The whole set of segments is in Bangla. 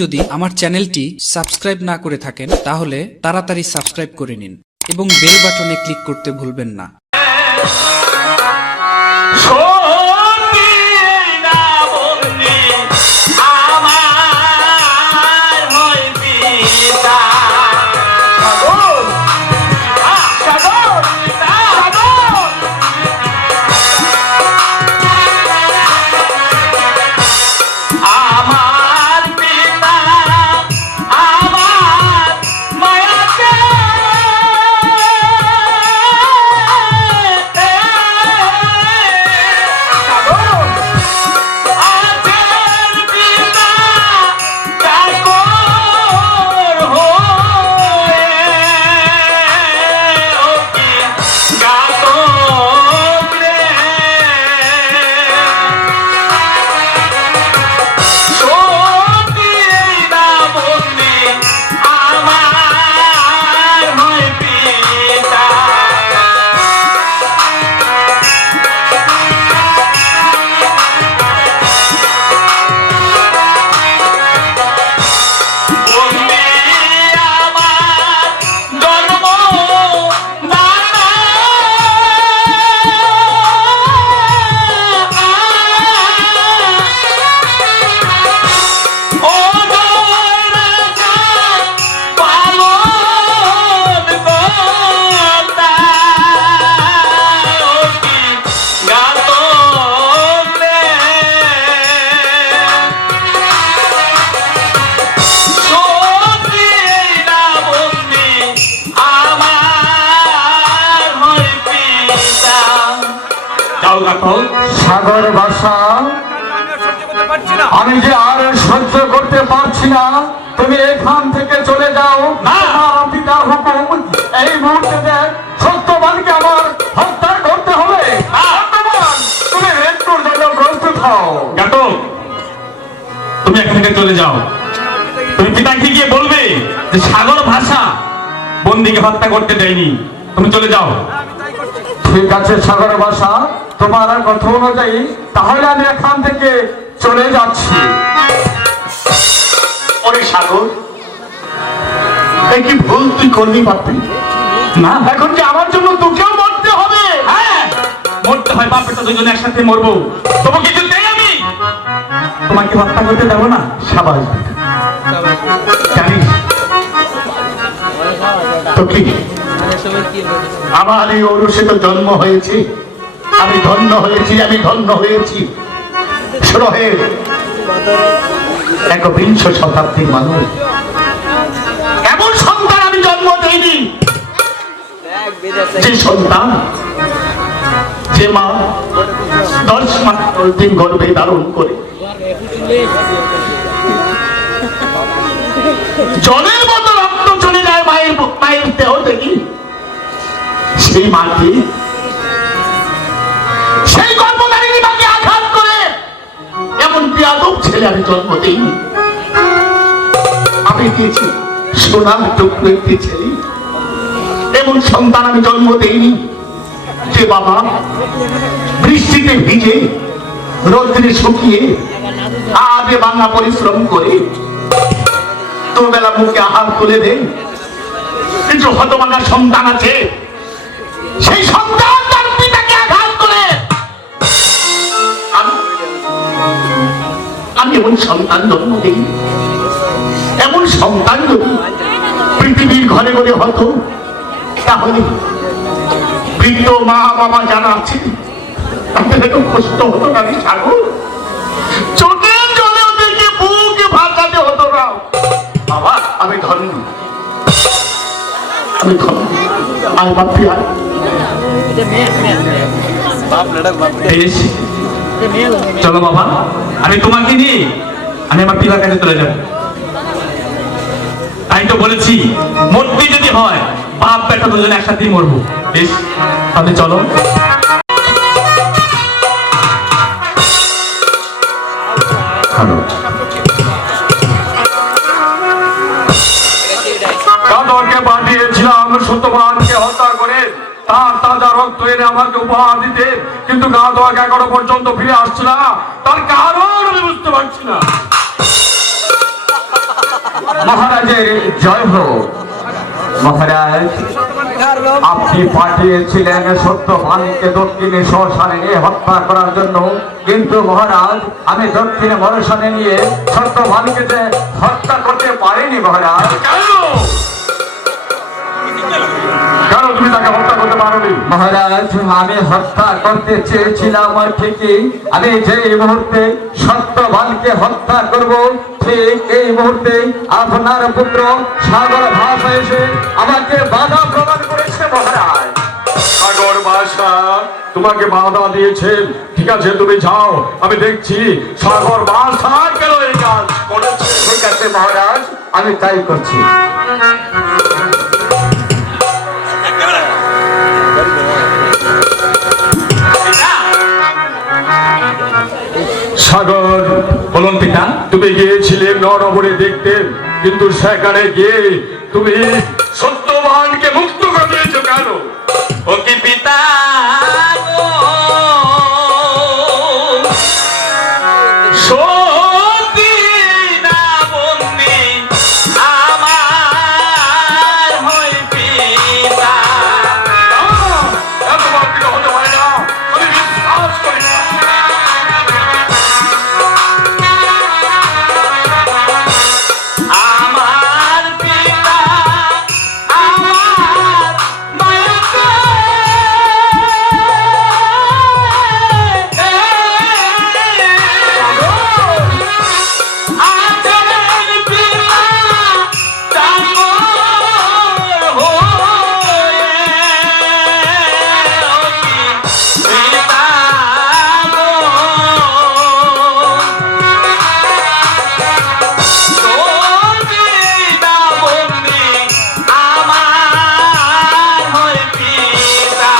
যদি আমার চ্যানেলটি সাবস্ক্রাইব না করে থাকেন তাহলে তাড়াতাড়ি সাবস্ক্রাইব করে নিন এবং বেল বাটনে ক্লিক করতে ভুলবেন না। সাগর ভাষা আমি যে আর সহ্য করতে পারছি না, তুমি এখান থেকে চলে যাও। পিতার হুকুম এই মুহূর্তে সত্যবানকে আমার হত্যা করতে হবে। তুমি মৃত্যুর জন্য প্রস্তুত হও। তুমি এখান থেকে চলে যাও। তুমি পিতাকে গিয়ে বলবে যে সাগর ভাষা বন্দীকে হত্যা করতে দেয়নি, তুমি চলে যাও। ঠিক আছে সাগর ভাষা, তোমার কথা অনুযায়ী তাহলে আমি এখান থেকে চলে যাচ্ছি। ওরে সাগর, এই কি ভুল তুই করবি পাপি? না, এখন কি আমার জন্য তোকেও মরতে হবে? হ্যাঁ মরতে হয়, বাপ বেটা দুজনে একসাথে মরবো। তবু কিছুতেই আমি তোমাকে হত্যা করতে দেবো না। সাবাস। জানিস তো কি আমার এই ঔরসে জন্ম হয়েছে, আমি ধন্য হয়েছি, আমি ধন্য হয়েছি। সোহেব একবিংশ শতাব্দীর মানুষ, এমন সন্তান আমি জন্ম দেইনি যে সন্তান যে মা 10 মাস 10 দিন গর্ভে ধারণ করে জলের মতো রক্ত চলে যায় মায়ের দেহ থেকে, সেই মাকে, সেই গর্ভধারিণী মাকে আঘাত করে এমন বেয়াদব ছেলে আমি জন্ম দিইনি। আমি দিয়েছি সোনার টুকরো একটি ছেলে, এমন সন্তান আমি জন্ম দেইনি যে বাবা বৃষ্টিতে ভিজে রোদ্রে শুকিয়ে আগে বাংলা পরিশ্রম করে দুবেলা মুখে আহার তুলে দেয়। কিন্তু হতভাগা সন্তান আছে, সেই সন্তান তার পিতাকে আঘাত করে। আমি এমন সন্তান জন্ম দিই, এমন সন্তান যদি পৃথিবীর ঘরে ঘরে হতো তাহলে বৃদ্ধ মা বাবা যারা আছে তাদের এত কষ্ট হতো না। সাগর, চোখের জলে ওদেরকে বুকে ভাসাতে হতো না। বাবা আমি ধন্য, আমি ধন্য। আয় বাপি আয়। চলো বাবা, আমি তোমাকে নিয়ে আমি আমার পিতার কাছে চলে যাব। তাই তো বলেছি মরতে যদি হয় বাপ বেটা দুজনে একসাথেই মরবো। বেশ, তাহলে চলো। কাদরকে পাঠিয়েছিলাম সত্যবানকে হত্যা করে তার তাজা রক্ত এনে আমাকে উপহার দিতে, কিন্তু গাধক এখনো পর্যন্ত ফিরে আসছে না। তার কারণ আমি বুঝতে পারছি না। মহারাজের জয় হোক। মহারাজ, আপনি পাঠিয়েছিলেন সত্যবানকে দক্ষিণে শ্মশানে নিয়ে হত্যা করার জন্য, কিন্তু মহারাজ আমি দক্ষিণে মরশানে নিয়ে সত্যবানকে যে হত্যা করতে পারিনি মহারাজ। কেন তুমি তাকে হত্যা করতে পারোনি? মহারাজ, আমি হত্যা করতে চেয়েছিলাম ঠিকই, আমি যে মুহূর্তে সত্যবানকে হত্যা করব ঠিক এই মুহূর্তে আপনার পুত্র সাগর ভাষা এসে আমাকে বাধা প্রদান করেছে মহারাজ। সাগর ভাষা তোমাকে বাধা দিয়েছেন? ঠিক আছে, তুমি যাও, আমি দেখছি সাগর ভাষা কেন এই কাজ করেছে। ঠিক আছে মহারাজ, আমি তাই করছি। সাগর, বলুন পিতা, তুমি গিয়েছিলে নরবরে দেখতে, কিন্তু সেখানে গিয়ে তুমি সত্যবানকে মুক্ত করে দিয়েছো কেন? ও কি পিতা গো, সতী না বন্দি আমার হয় পিতা। এত বাপ্পিত হতে পারে না, আমি বিশ্বাস করি না। আমার পিতা আমার মায়াকে আচরণ পিতা চাকর হয়ে পিতা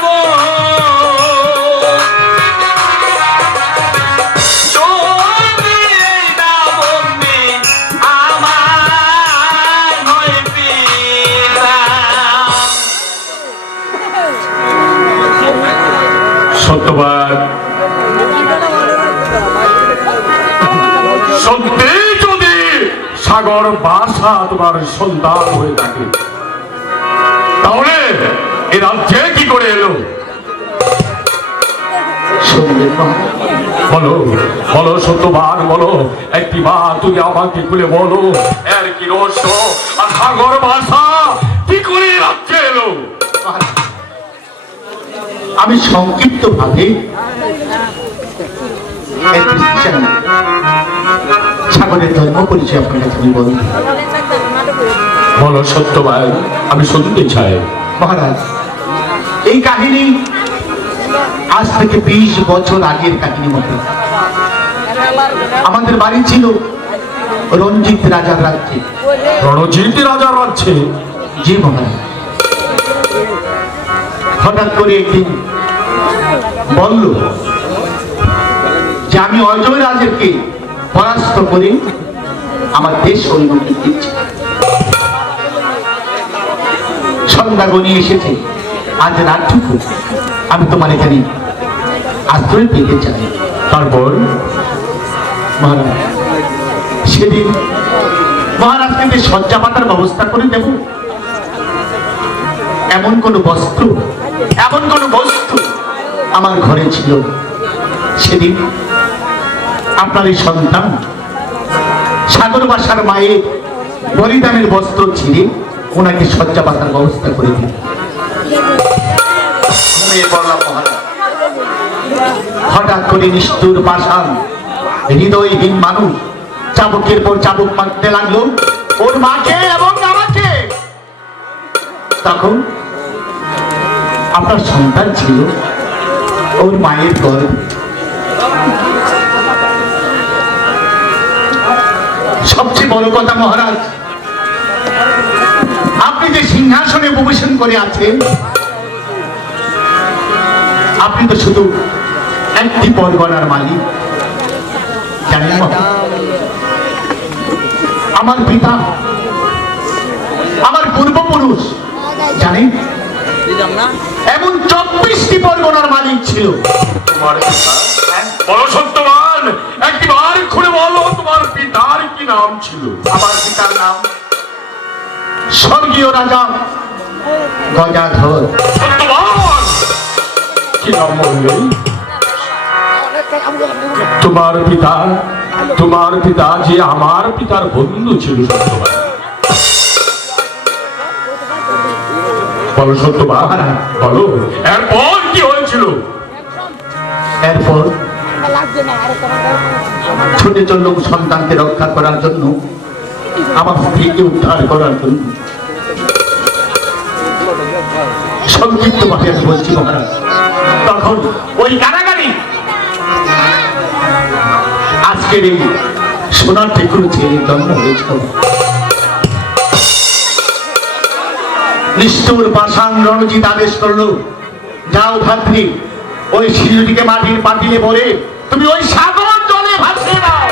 গো, সত্যবান, সত্যি যদি সাগর ভাষা তোমার সন্তান হয়ে থাকে, তাহলে এ রাজ্যে কি করে এলো? বলো বলো সত্যবান, বলো একটি বার তুমি আমাকে খুলে বলো এর কি রহস্য, আর সাগর ভাষা কি করে রাজ্যে এলো? আমি সংক্ষিপ্ত ভাবে সাগরের ধর্ম পরিচয় আপনার কাছে আমি বলি। বলো সত্যবান, আমি শুনতে চাই। মহারাজ, এই কাহিনী আজ থেকে 20 বছর আগের কাহিনী মতো। আমাদের বাড়ি ছিল রঞ্জিত রাজার রাজ্যে। রণজিৎ রাজার রাজ্যে? জি মহারাজ। হঠাৎ করে একদিন বলল যে আমি অজয় রাজেরকে পরাস্ত করে আমার দেশ অভিমুখে দিচ্ছি। সন্ধ্যা গনিয়ে এসেছে, আজ রাতটুকু আমি তোমার এখানে আশ্রয় পেতে চাই। তারপর মহারাজ, সেদিন মহারাজকে শয্যা পাতার ব্যবস্থা করে দেব, এমন কোন বস্ত্র আমার ঘরে ছিল। সেদিন আপনার এই সন্তান সাগর বাসার মায়ের বলিদানের বস্ত্র ছিঁড়ে ওনাকে শয্যা পাতার ব্যবস্থা করে দিন। ঘুমিয়ে পড়লাম মহারাজ। হঠাৎ করে নিষ্ঠুর পাষাণ হৃদয়হীন মানুষ চাবুকের পর চাবুক মারতে লাগলো ওর মাকে এবং আমাকে। তখন আপনার সন্তান ছিল ওর মায়ের গর্ভে। সবচেয়ে বড় কথা মহারাজ, আপনি যে সিংহাসনে উপবেশন করে আছেন, আপনি তো শুধু একটি পরগনার মালিক। জানেন মহারাজ, আমার পিতা, আমার পূর্বপুরুষ জানেন এমন 24টি পরগনার মালিক ছিল। বলো সত্যবান, একবার খুলে বলো তোমার পিতার কি নাম ছিল? আমার পিতার নাম স্বর্গীয় রাজা গজাধর। সত্যবান, কি নাম বললে? তোমার পিতা যে আমার পিতার বন্ধু ছিল। সত্যবান, বলো সত্যবান, বলো এরপর কি হয়েছিল? এরপর ছোট ছোট সন্তানকে রক্ষা করার জন্য, আমার স্ত্রীকে উদ্ধার করার জন্য, সংক্ষিপ্ত ভাবে আমি বলছি মহারাজ, তখন ওই কারাগারে আজকের এই সোনার ঠেকুর ছেলের জন্ম হয়েছিল। নিষ্ঠুর পাষাণ রণজিৎ আদেশ করলো, যাও ভাতৃ, ওই শিশুটিকে মাটির পাতিলে ভরে তুমি ওই সাগর জলে ভাসিয়ে দাও।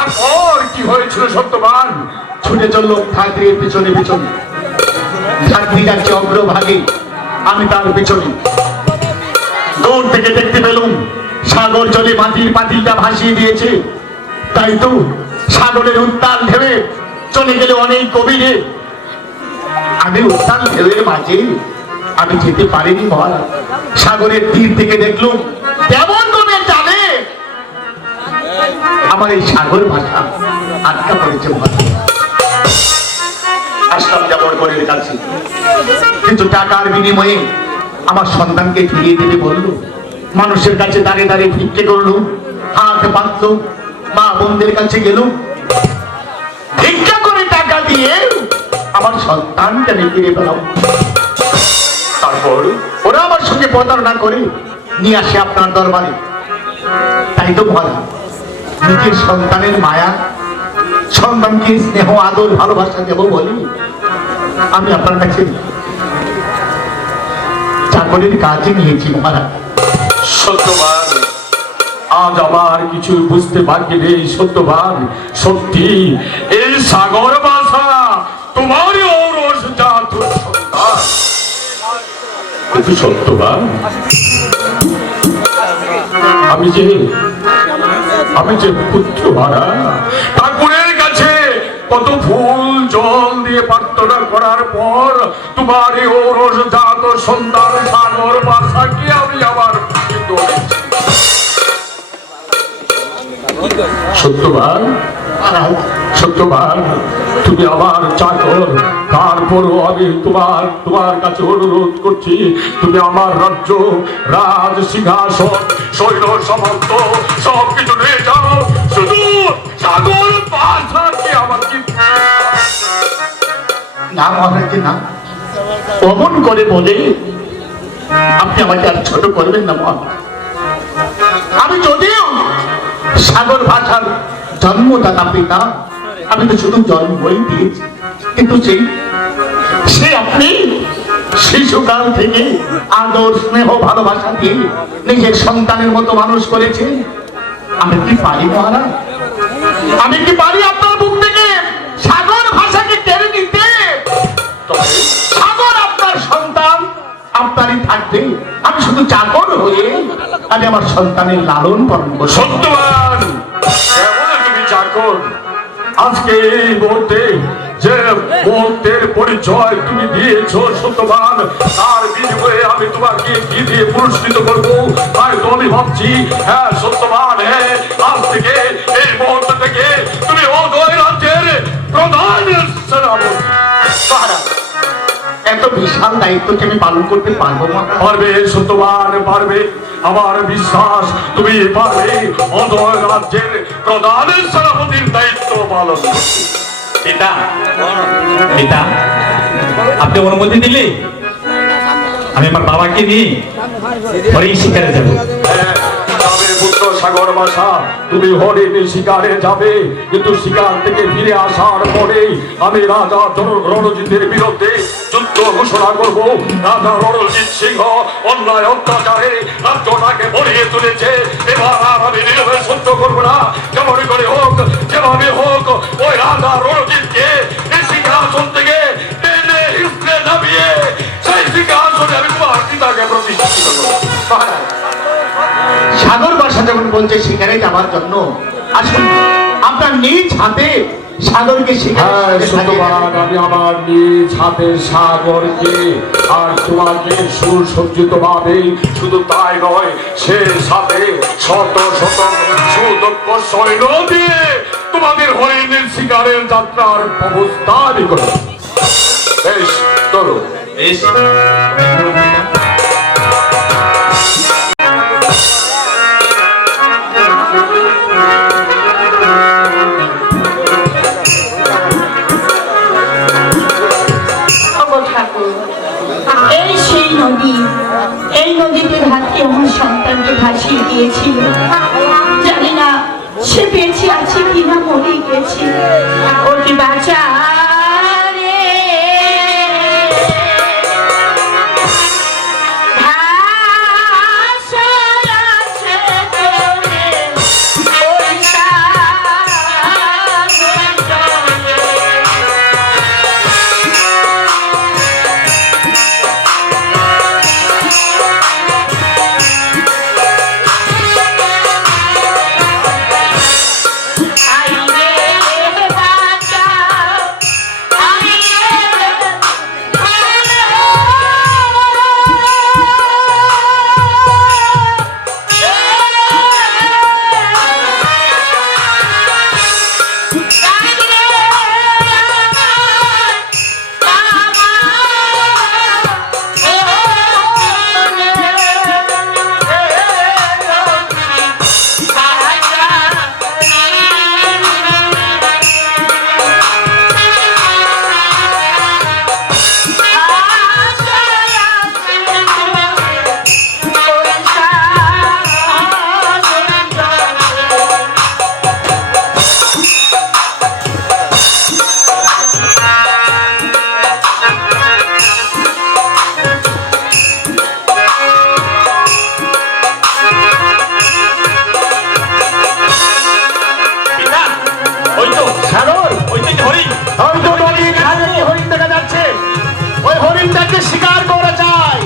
আর পর কি হয়েছিল সত্যবান? ছুটে চললো ভাতৃর পিছনে পিছনে। ভাতৃ যাচ্ছে অগ্রভাগে, আমি তার পিছনে। দূর থেকে দেখতে পেলুম সাগর জলে মাটির পাতিলটা ভাসিয়ে দিয়েছে। তাই তো সাগরের উত্তাল ঢেউে চলে গেলে অনেক গভীরে। আমি উত্তাল ঢেউয়ের মাঝে আমি যেতে পারিনি মহারাজ। সাগরের তীর থেকে দেখলুম তেমন করে জানে আমার এই সাগর ভাষা আটকা পড়েছে মহারাজ। আসলাম যাবরগণের কাছে, কিন্তু টাকার বিনিময়ে আমার সন্তানকে ফিরিয়ে দেবে বললো। মানুষের কাছে দাঁড়িয়ে দাঁড়িয়ে ভিক্ষে করলো, হাত বাঁধলো, মা বোনদের কাছে গেল, ভিক্ষা করে টাকা দিয়ে আমার সন্তানকে আমি ফিরে পেলাম। তারপর ওরা আমার সঙ্গে প্রতারণা করে নিয়ে আসে আপনার দরবারে। তাই তো মহারাজ, নিজের সন্তানের মায়া, সন্তানকে স্নেহ আদর ভালোবাসা দেব বলি আমি আপনার কাছে চাকরির কাজে নিয়েছি মহারাজ। সত্যবান, আজ আমার কিছু বুঝতে বাকি নেই। সত্যবান, সত্যি এই সাগর ভাষা তোমারই ঔরস জাত সন্তান। কিন্তু সত্যবান, আমি যে পুত্র হারা, ঠাকুরের কাছে কত ফুল জল দিয়ে প্রার্থনা করার পর তোমার এই ঔরস জাত সন্তান সাগর ভাষাকে আমি আবার সত্যবান, সত্যবান, তুমি আমার চাকর, তারপরও আমি তোমার কাছে অনুরোধ করছি, তুমি আমার রাজ্য, রাজ সিংহাসন, সৈন্য সামন্ত সবকিছু নিয়ে যাও, শুধু সাগর ভাষাকে আমাকে না মহারাজ, না অমন করে বলে আপনি আমাকে আর ছোট করবেন না মহারাজ। আমি যদিও সাগর ভাষার জন্মদাতা পিতা, আমি তো শুধু জন্মই দিয়েছি, কিন্তু সে আপনি শিশুকাল থেকে আদর স্নেহ ভালোবাসা দিয়ে নিজের সন্তানের মতো মানুষ করেছে। আমি কি পারি মহারাজ, আমি কি পারি আপনার বুক থেকে সাগর ভাষাকে কেড়ে নিতে? সাগর আপনার সন্তান, আপনারই থাকবে, আমি শুধু চাকর হয়ে আমি আমার সন্তানের লালন পালন করব। সত্যবান, কেমন তুমি চাকর? আজকে এই মুহূর্তে যে মুহূর্তের পরিচয় তুমি দিয়েছো সত্যবান, তার বিনিময়ে আমি তোমাকে কি দিয়ে পুরস্কৃত করবো? তাই তো আমি ভাবছি, হ্যাঁ সত্যবান, হ্যাঁ আজ থেকে এই মুহূর্ত থেকে তুমি অদয় রাজ্যের প্রধান সেনাপতি। এত বিশাল দায়িত্বকে আমি পালন করতে পারবো না? পারবে সত্যবান, পারবে, আমার বিশ্বাস তুমি পারবে অদয় রাজ্যের প্রধান সেনাপতির দায়িত্ব পালন করতে। পিতা, পিতা, আপনি অনুমতি দিলে আমি আমার বাবাকে নিয়ে পরেই শিকারে যাবো। যাবে পুত্র সাগর বাসা, তুমি হরিণ শিকারে যাবে, কিন্তু শিকার থেকে ফিরে আসার পরে আমি রাজা রণজিতের বিরুদ্ধে যুদ্ধ ঘোষণা করব। রাজা রণজিৎ সিংহ অন্যায় অত্যাচারে রাজ্যটাকে ভরিয়ে তুলেছে, এবার আর আমি নীরবে সহ্য করবো না। যেমন করে হোক, যেভাবে হোক, ওই রাজা রণজিৎকে এই সিংহাসন থেকে টেনে হিঁচড়ে নামিয়ে সেই সিংহাসনে আমি তোমার পিতাকে প্রতিষ্ঠিত করবো। মহারাজ, সাগর বাসা যখন বলছে শিকারে যাওয়ার জন্য, আসুন আপনার নিজ হাতে সাগরকে শিকারে আমি আমার নিজ হাতে সাগরকে আর তোমাকে সুসজ্জিত ভাবে, শুধু তাই নয়, সে সাথে শত শত সুদক্ষ সৈন্য দিয়ে তোমাদের হরিণের শিকারের যাত্রার ব্যবস্থা আমি করব। বেশ, চলো। এই সেই নদী, এই নদীতে ঘাটে আমার সন্তানকে ভাসিয়ে দিয়েছিল। জানি না সে বেঁচে আছে কিনা মরে গেছে। ওকে বাঁচা রে। শিকার করা যায়।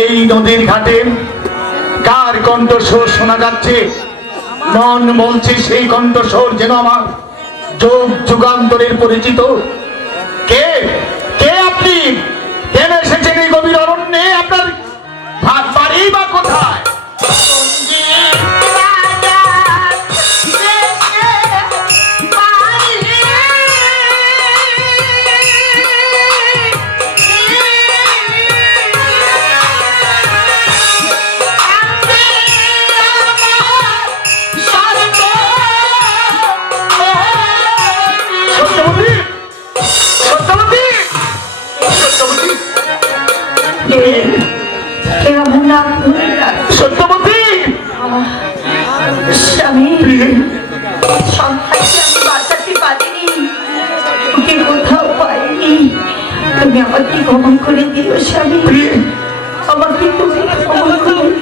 এই নদীর ঘাটে কার কণ্ঠস্বর শোনা যাচ্ছে? মন বলছে সেই কণ্ঠস্বর যেন আমার যুগ যুগান্তরের পরিচিত। কে কে আপনি? কেন এসেছেন এই গভীর অরণ্যে? আপনার বাড়ি বা কোথায়? রাজা সন্তানকে আমি বাঁচাতে পারিনি, ওকে কোথাও পাইনি। তুমি আমাকে ক্ষমা করে দিও স্বামী, আমাকে তুমি ক্ষমা করে দিও।